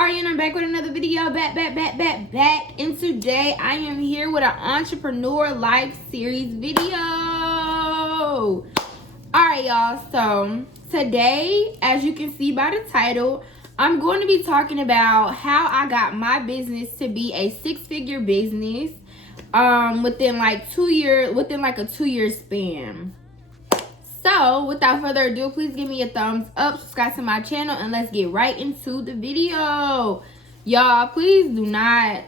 Ari and I'm back with another video. Back. And today I am here with an entrepreneur life series video. Alright, y'all. So today, as you can see by the title, I'm going to be talking about how I got my business to be a six-figure business within like a 2-year span. So, without further ado, please give me a thumbs up, subscribe to my channel, and let's get right into the video. Y'all, please do not...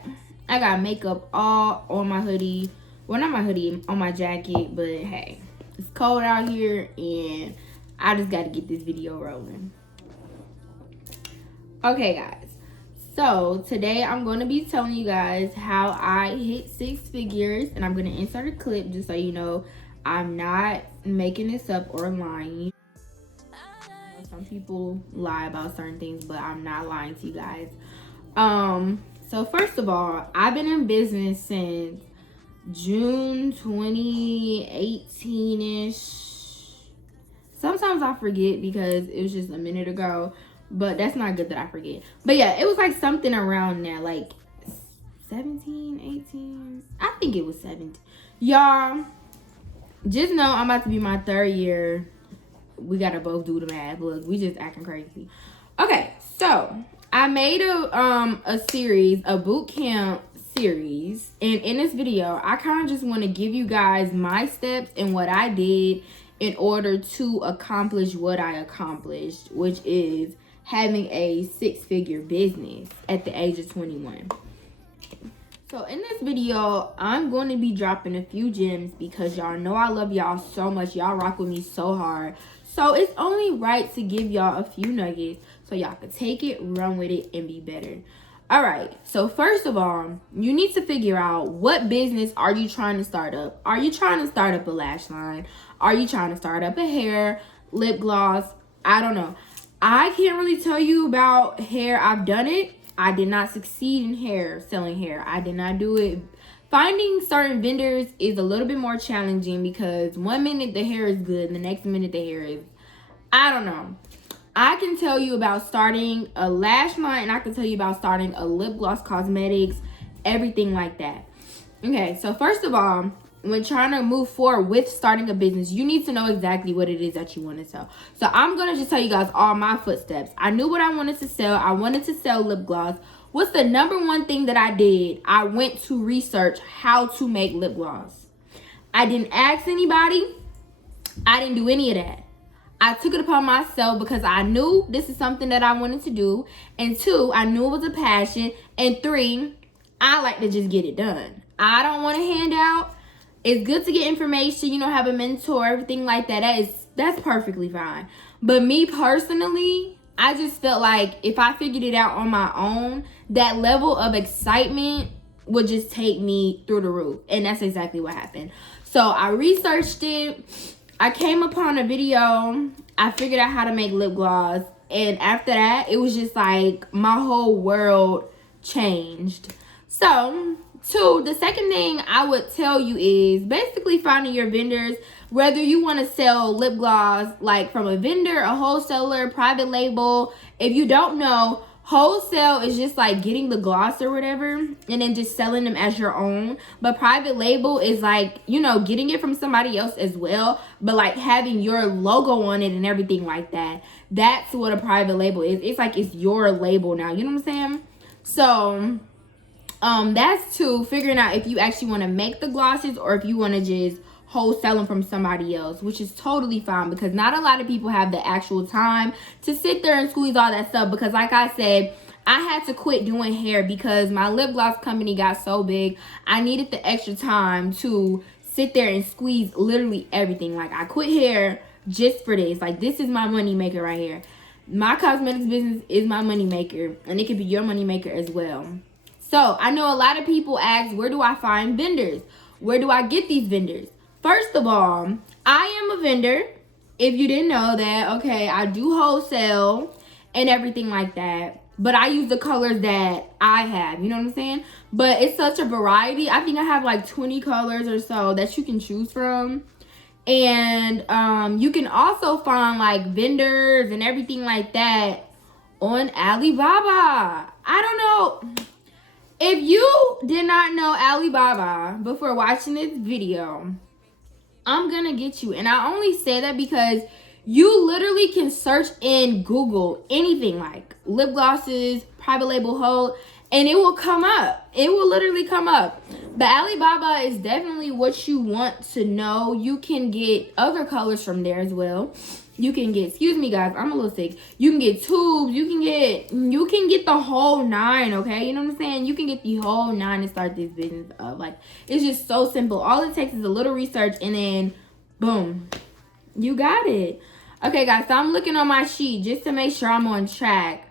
I got makeup all on my hoodie. Well, not my hoodie, on my jacket, but hey. It's cold out here, and I just got to get this video rolling. Okay, guys. So, today I'm going to be telling you guys how I hit 6 figures, and I'm going to insert a clip just so you know I'm not making this up or lying. Some people lie about certain things, but I'm not lying to you guys. So first of all, I've been in business since June 2018-ish. Sometimes I forget because it was just a minute ago, but that's not good that I forget. But yeah, it was like something around there, like 17, 18. I think it was 17. Y'all, just know I'm about to be my 3rd year. We gotta both do the math. Look, we just acting crazy. Okay, so I made a series, a boot camp series, and in this video, I kind of just want to give you guys my steps and what I did in order to accomplish what I accomplished, which is having a 6-figure business at the age of 21. So in this video, I'm going to be dropping a few gems because y'all know I love y'all so much. Y'all rock with me so hard. So it's only right to give y'all a few nuggets so y'all can take it, run with it, and be better. All right. So first of all, you need to figure out what business are you trying to start up. Are you trying to start up a lash line? Are you trying to start up a hair, lip gloss? I don't know. I can't really tell you about hair. I've done it. I did not succeed in selling hair. I did not do it. Finding certain vendors is a little bit more challenging because one minute the hair is good and the next minute the hair is, I don't know. I can tell you about starting a lash line and I can tell you about starting a lip gloss cosmetics, everything like that. Okay, so first of all, when trying to move forward with starting a business, you need to know exactly what it is that you want to sell. So I'm going to just tell you guys all my footsteps. I knew what I wanted to sell. I wanted to sell lip gloss. What's the number one thing that I did? I went to research how to make lip gloss. I didn't ask anybody. I didn't do any of that. I took it upon myself because I knew this is something that I wanted to do. And 2, I knew it was a passion. And 3, I like to just get it done. I don't want to hand out. It's good to get information, have a mentor, everything like that. That's perfectly fine. But me personally, I just felt like if I figured it out on my own, that level of excitement would just take me through the roof. And that's exactly what happened. So I researched it. I came upon a video. I figured out how to make lip gloss. And after that, it was just like my whole world changed. So 2, the second thing I would tell you is basically finding your vendors, whether you want to sell lip gloss like from a vendor, a wholesaler, private label. If you don't know, wholesale is just like getting the gloss or whatever and then just selling them as your own. But private label is like, getting it from somebody else as well, but like having your logo on it and everything like that. That's what a private label is. It's like it's your label now. You know what I'm saying? So that's 2, figuring out if you actually want to make the glosses or if you want to just wholesale them from somebody else, which is totally fine because not a lot of people have the actual time to sit there and squeeze all that stuff because like I said, I had to quit doing hair because my lip gloss company got so big. I needed the extra time to sit there and squeeze literally everything. Like I quit hair just for this. Like this is my money maker right here. My cosmetics business is my money maker and it could be your money maker as well. So I know a lot of people ask, where do I find vendors? Where do I get these vendors? First of all, I am a vendor. If you didn't know that, okay, I do wholesale and everything like that. But I use the colors that I have, you know what I'm saying? But it's such a variety. I think I have like 20 colors or so that you can choose from. And you can also find like vendors and everything like that on Alibaba. I don't know. If you did not know Alibaba before watching this video, I'm gonna get you. And I only say that because you literally can search in Google anything like lip glosses, private label hold, and it will come up. It will literally come up. But Alibaba is definitely what you want to know. You can get other colors from there as well. You can get, excuse me guys, I'm a little sick. You can get tubes, you can get the whole 9, okay? You know what I'm saying? You can get the whole 9 to start this business up. Like, it's just so simple. All it takes is a little research and then boom, you got it. Okay guys, so I'm looking on my sheet just to make sure I'm on track.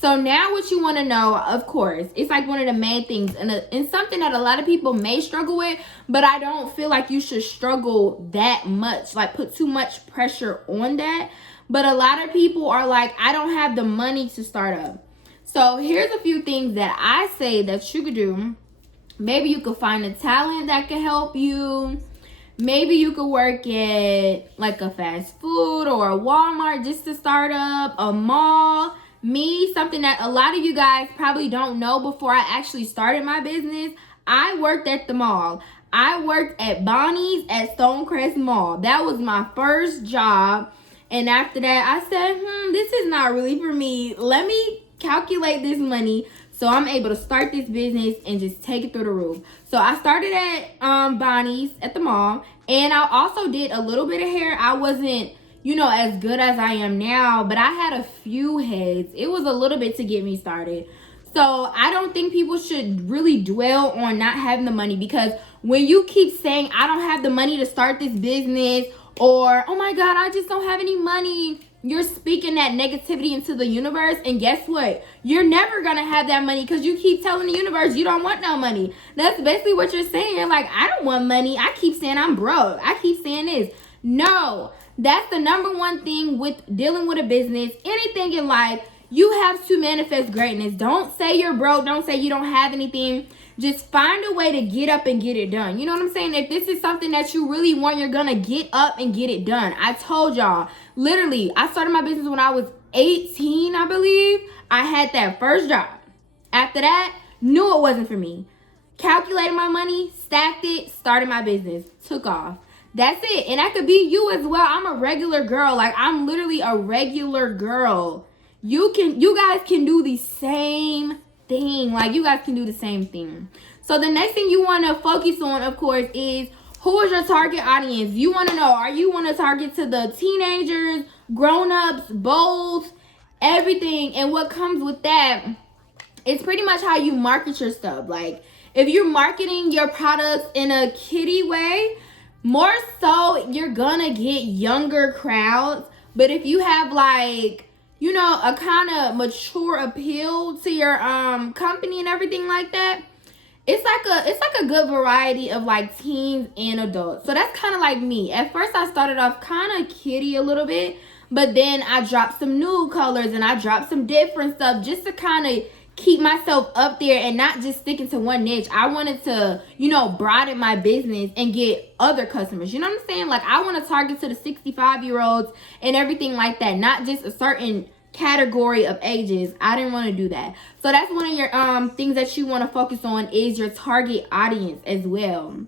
So now what you want to know, of course, it's like one of the main things and something that a lot of people may struggle with, but I don't feel like you should struggle that much, like put too much pressure on that. But a lot of people are like, I don't have the money to start up. So here's a few things that I say that you could do. Maybe you could find a talent that could help you. Maybe you could work at like a fast food or a Walmart just to start up, a mall. Me, something that a lot of you guys probably don't know before I actually started my business, I worked at the mall. I worked at Bonnie's at Stonecrest Mall. That was my first job. And after that, I said, this is not really for me. Let me calculate this money so I'm able to start this business and just take it through the roof. So I started at Bonnie's at the mall. And I also did a little bit of hair. I wasn't, as good as I am now, but I had a few heads. It was a little bit to get me started. So I don't think people should really dwell on not having the money, because when you keep saying, I don't have the money to start this business, or, oh my God, I just don't have any money, you're speaking that negativity into the universe. And guess what? You're never going to have that money because you keep telling the universe you don't want no money. That's basically what you're saying. Like, I don't want money. I keep saying I'm broke. I keep saying this. No. That's the number one thing with dealing with a business, anything in life. You have to manifest greatness. Don't say you're broke. Don't say you don't have anything. Just find a way to get up and get it done. You know what I'm saying? If this is something that you really want, you're going to get up and get it done. I told y'all, literally, I started my business when I was 18, I believe. I had that first job. After that, knew it wasn't for me. Calculated my money, stacked it, started my business, took off. That's it. And that could be you as well. I'm a regular girl. Like, I'm literally a regular girl. You guys can do the same thing. Like, you guys can do the same thing. So the next thing you want to focus on, of course, is who is your target audience. You want to know, are you want to target to the teenagers, grown-ups, both, everything. And what comes with that, it's pretty much how you market your stuff. Like, if you're marketing your products in a kiddie way, more so you're gonna get younger crowds. But if you have like, a kind of mature appeal to your company and everything like that, it's like a good variety of like teens and adults. So that's kind of like me. At first I started off kind of kiddie a little bit, but then I dropped some nude colors and I dropped some different stuff just to kind of keep myself up there and not just sticking to one niche. I wanted to, broaden my business and get other customers. You know what I'm saying? Like, I want to target to the 65-year-olds and everything like that, not just a certain category of ages. I didn't want to do that. So that's one of your things that you want to focus on is your target audience as well.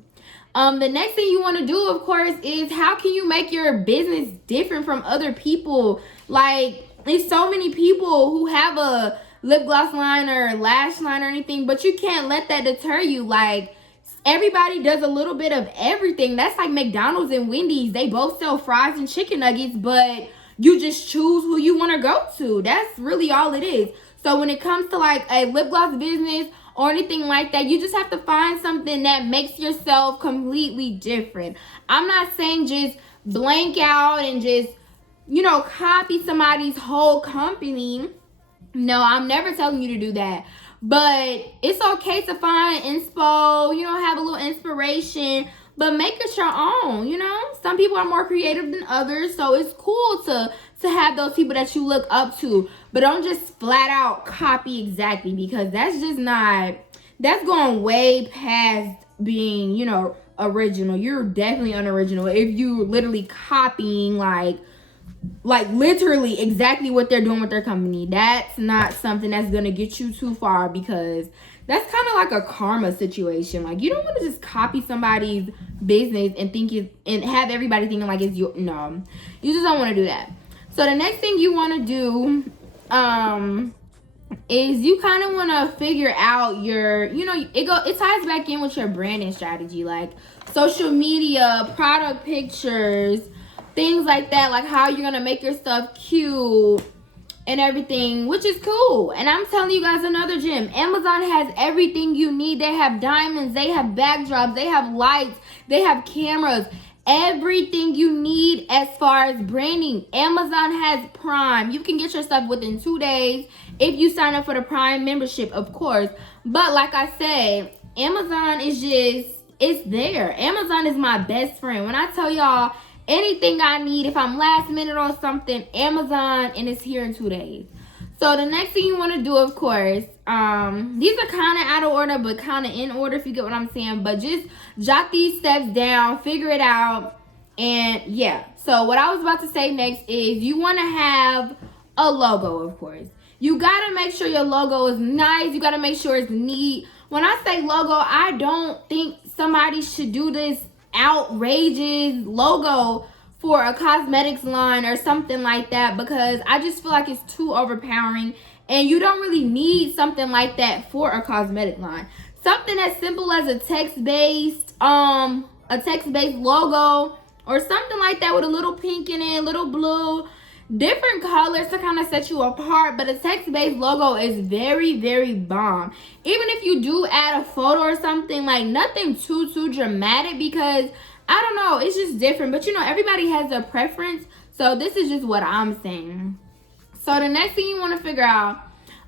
The next thing you want to do, of course, is how can you make your business different from other people? Like, there's so many people who have a lip gloss line or lash line or anything, but you can't let that deter you. Like, everybody does a little bit of everything. That's like McDonald's and Wendy's. They both sell fries and chicken nuggets, but you just choose who you want to go to. That's really all it is. So when it comes to like a lip gloss business or anything like that, you just have to find something that makes yourself completely different. I'm not saying just blank out and just, copy somebody's whole company. No, I'm never telling you to do that. But it's okay to find inspo, have a little inspiration, but make it your own, Some people are more creative than others, so it's cool to have those people that you look up to. But don't just flat out copy exactly, because that's going way past being, original. You're definitely unoriginal if you literally copying like like literally exactly what they're doing with their company. That's not something that's gonna get you too far, because that's kind of like a karma situation. Like, you don't want to just copy somebody's business and think it, and have everybody thinking like it's your, no, you just don't want to do that. So the next thing you want to do is you kind of want to figure out your, it ties back in with your branding strategy, like social media, product pictures, things like that, like how you're gonna make your stuff cute and everything, which is cool. And I'm telling you guys another gem. Amazon has everything you need. They have diamonds, they have backdrops, they have lights, they have cameras, everything you need as far as branding. Amazon has Prime. You can get your stuff within 2 days if you sign up for the Prime membership, of course. But like I said, Amazon is just, it's there. Amazon is my best friend. When I tell y'all anything I need, if I'm last minute on something, Amazon, and it's here in 2 days. So the next thing you want to do, of course, these are kind of out of order, but kind of in order, if you get what I'm saying. But just jot these steps down, figure it out, and yeah. So what I was about to say next is you want to have a logo, of course. You got to make sure your logo is nice. You got to make sure it's neat. When I say logo, I don't think somebody should do this outrageous logo for a cosmetics line or something like that, because I just feel like it's too overpowering, and you don't really need something like that for a cosmetic line. Something as simple as a text-based logo or something like that with a little pink in it, a little blue, different colors to kind of set you apart. But a text-based logo is very, very bomb. Even if you do add a photo or something, like nothing too dramatic, because I don't know, it's just different. But everybody has their preference, so this is just what I'm saying. So the next thing you want to figure out,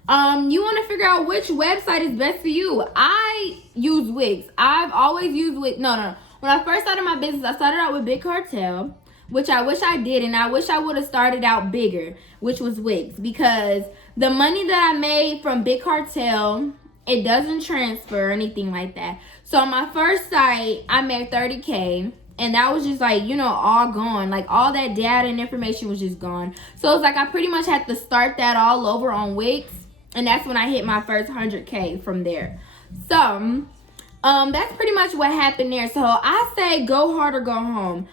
which website is best for you. I use Wix. I've always used Wix. No. When I first started my business, I started out with Big Cartel, which I wish I did, and I wish I would have started out bigger, which was Wix, because the money that I made from Big Cartel, it doesn't transfer or anything like that. So on my first site, I made $30K, and that was just like, all gone. Like all that data and information was just gone. So it's like I pretty much had to start that all over on Wix, and that's when I hit my first 100K from there. So that's pretty much what happened there. So I say go hard or go home.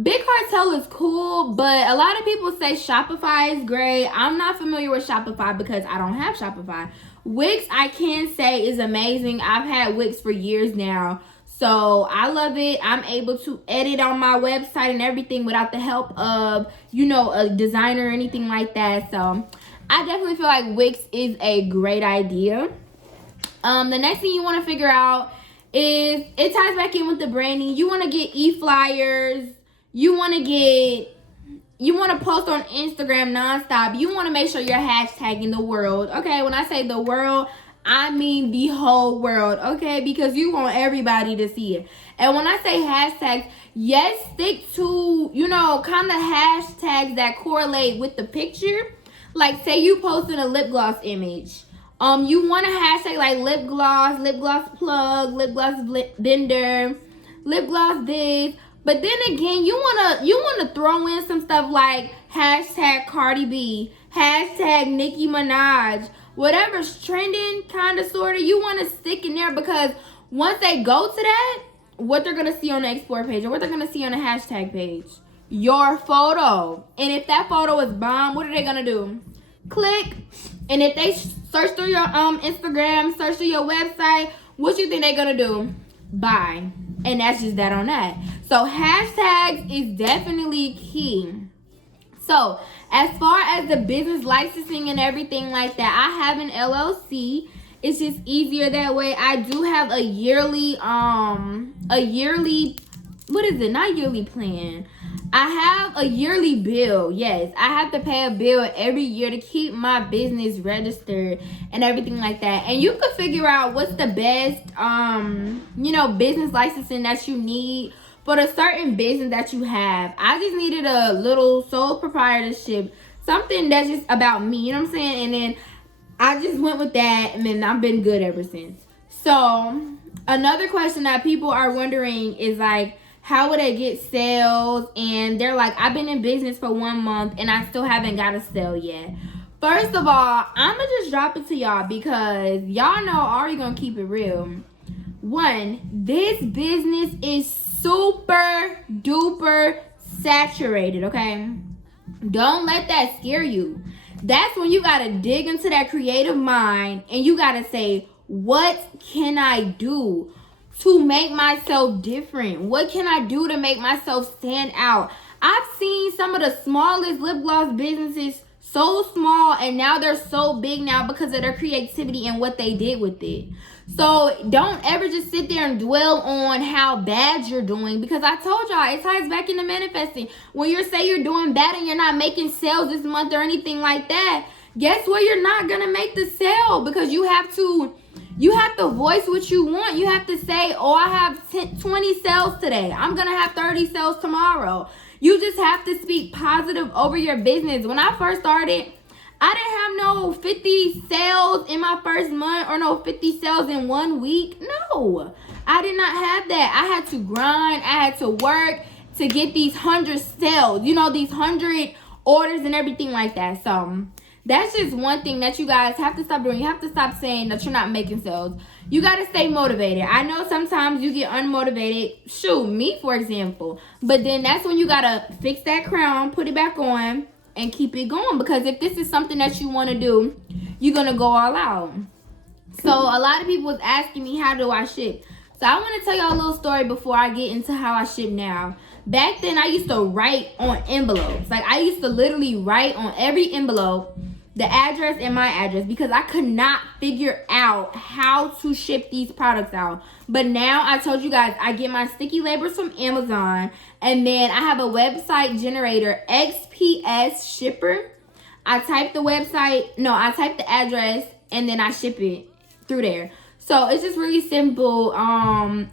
Big Cartel is cool, but a lot of people say Shopify is great. I'm not familiar with Shopify because I don't have Shopify. Wix, I can say, is amazing. I've had Wix for years now, so I love it. I'm able to edit on my website and everything without the help of, a designer or anything like that. So I definitely feel like Wix is a great idea. The next thing you want to figure out is, it ties back in with the branding. You want to get e-flyers. You want to post on Instagram nonstop. You want to make sure you're hashtagging the world. Okay, when I say the world, I mean the whole world. Okay, because you want everybody to see it. And when I say hashtags, yes, stick to, kind of hashtags that correlate with the picture. Like, say you posted a lip gloss image. You want to hashtag like lip gloss plug, lip gloss bender, lip gloss this. But then again, you wanna throw in some stuff like hashtag Cardi B, hashtag Nicki Minaj, whatever's trending, kind of, sort of. You want to stick in there, because once they go to that, what they're gonna see on the explore page or what they're gonna see on the hashtag page, your photo. And if that photo is bomb, what are they gonna do? Click. And if they search through your Instagram, search through your website, what you think they're gonna do? Buy. And that's just that on that. So hashtags is definitely key. So as far as the business licensing and everything like that, I have an LLC. It's just easier that way. I do have a yearly, what is it? Not yearly plan. I have a yearly bill. Yes, I have to pay a bill every year to keep my business registered and everything like that. And you can figure out what's the best, business licensing that you need for a certain business that you have. I just needed a little sole proprietorship, something that's just about me, you know what I'm saying? And then I just went with that, and then I've been good ever since. So another question that people are wondering is like, how would I get sales? And they're like, I've been in business for 1 month and I still haven't got a sale yet. First of all, I'm going to just drop it to y'all because y'all know already going to keep it real. One, this business is super duper saturated, okay? Don't let that scare you. That's when you got to dig into that creative mind and you got to say, what can I do to make myself different? What can I do to make myself stand out? I've seen some of the smallest lip gloss businesses so small and now they're so big now because of their creativity and what they did with it. So don't ever just sit there and dwell on how bad you're doing, because I told y'all it ties back into manifesting. When you say you're doing bad and you're not making sales this month or anything like that, guess what? You're not gonna make the sale because you have to voice what you want. You have to say, oh, I have 20 sales today. I'm gonna have 30 sales tomorrow. You just have to speak positive over your business. When I first started, I didn't have no 50 sales in my first month or no 50 sales in 1 week. No, I did not have that. I had to grind. I had to work to get these 100 sales, these 100 orders and everything like that. So that's just one thing that you guys have to stop doing. You have to stop saying that you're not making sales. You got to stay motivated. I know sometimes you get unmotivated. Shoot, me, for example. But then that's when you got to fix that crown, put it back on, and keep it going. Because if this is something that you want to do, you're going to go all out. So a lot of people was asking me, how do I ship? So I want to tell y'all a little story before I get into how I ship now. Back then, I used to write on envelopes. Like, I used to literally write on every envelope the address and my address because I could not figure out how to ship these products out. But now I told you guys, I get my sticky labels from Amazon, and then I have a website generator, XPS Shipper. I type the address and then I ship it through there. So it's just really simple.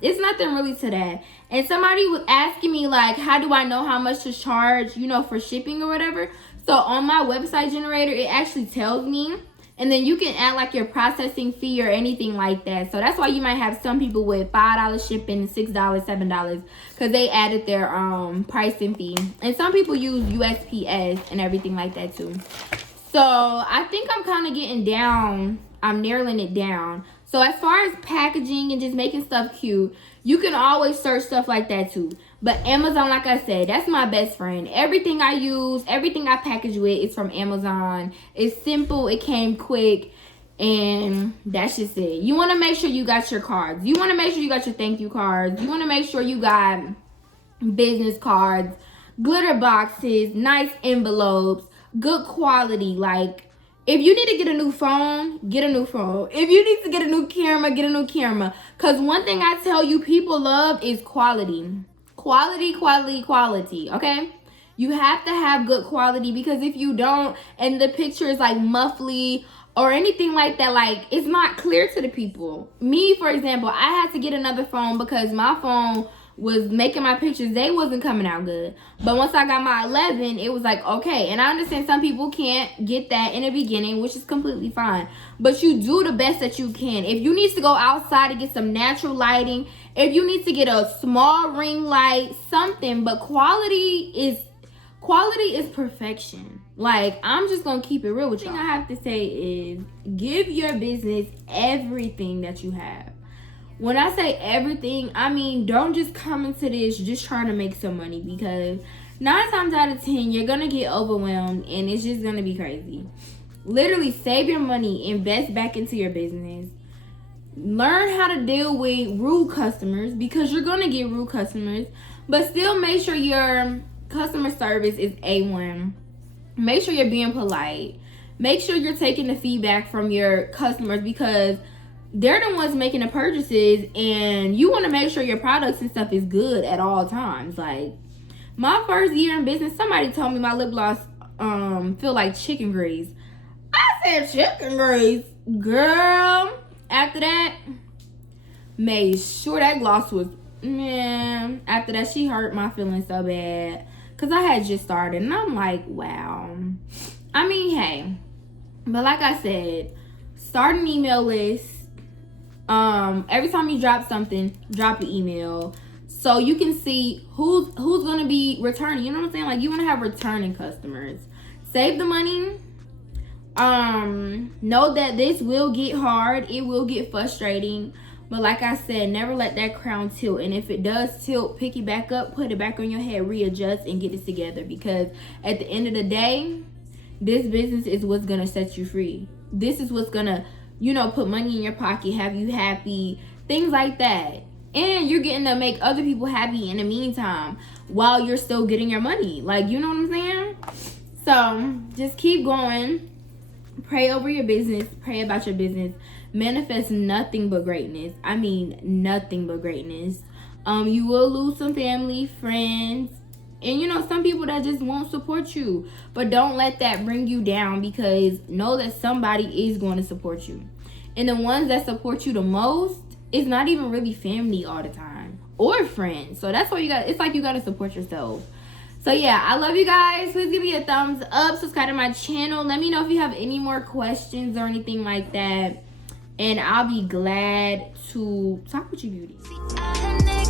It's nothing really to that. And somebody was asking me, like, how do I know how much to charge, for shipping or whatever? So on my website generator, it actually tells me. And then you can add like your processing fee or anything like that. So that's why you might have some people with $5 shipping, $6, $7, because they added their pricing fee. And some people use USPS and everything like that too. So I think I'm kind of getting down. I'm narrowing it down. So as far as packaging and just making stuff cute, you can always search stuff like that too. But Amazon, like I said, that's my best friend. Everything I use, everything I package with is from Amazon. It's simple, it came quick, and that's just it. You want to make sure you got your cards. You want to make sure you got your thank you cards. You want to make sure you got business cards, glitter boxes, nice envelopes, good quality. Like, if you need to get a new phone, get a new phone. If you need to get a new camera, get a new camera. Because one thing I tell you people love is quality. Quality, quality, quality, okay? You have to have good quality, because if you don't and the picture is like muffly or anything like that, like, it's not clear to the people. Me, for example, I had to get another phone because my phone was making my pictures, they wasn't coming out good. But once I got my 11, it was like, okay. And I understand some people can't get that in the beginning, which is completely fine. But you do the best that you can. If you need to go outside to get some natural lighting, if you need to get a small ring light, something. But quality is perfection. Like, I'm just gonna keep it real with you. The thing I have to say is, give your business everything that you have. When I say everything, I mean, don't just come into this just trying to make some money, because 9 times out of 10, you're going to get overwhelmed and it's just going to be crazy. Literally, save your money, invest back into your business. Learn how to deal with rude customers, because you're going to get rude customers, but still make sure your customer service is A1. Make sure you're being polite. Make sure you're taking the feedback from your customers, because they're the ones making the purchases, and you want to make sure your products and stuff is good at all times. Like, my first year in business, somebody told me my lip gloss feel like chicken grease. I said, chicken grease? Girl, after that, made sure that gloss was, man, after that, she hurt my feelings so bad, because I had just started, and I'm like, wow. I mean, hey, but like I said, start an email list. Every time you drop something, drop an email. So you can see who's gonna be returning. You know what I'm saying? Like, you want to have returning customers. Save the money. Know that this will get hard. It will get frustrating. But like I said, never let that crown tilt. And if it does tilt, pick it back up, put it back on your head, readjust, and get it together. Because at the end of the day, this business is what's gonna set you free. This is what's gonna, you know, put money in your pocket, have you happy, things like that. And you're getting to make other people happy in the meantime while you're still getting your money. Like, you know what I'm saying? So just keep going. Pray over your business. Pray about your business. Manifest nothing but greatness. I mean, nothing but greatness. You will lose some family, friends, and, you know, some people that just won't support you. But don't let that bring you down, because know that somebody is going to support you. And the ones that support you the most, it's not even really family all the time, or friends. So that's why you got, it's like you got to support yourself. So yeah, I love you guys. Please give me a thumbs up, subscribe to my channel. Let me know if you have any more questions or anything like that, and I'll be glad to talk with you, beauties.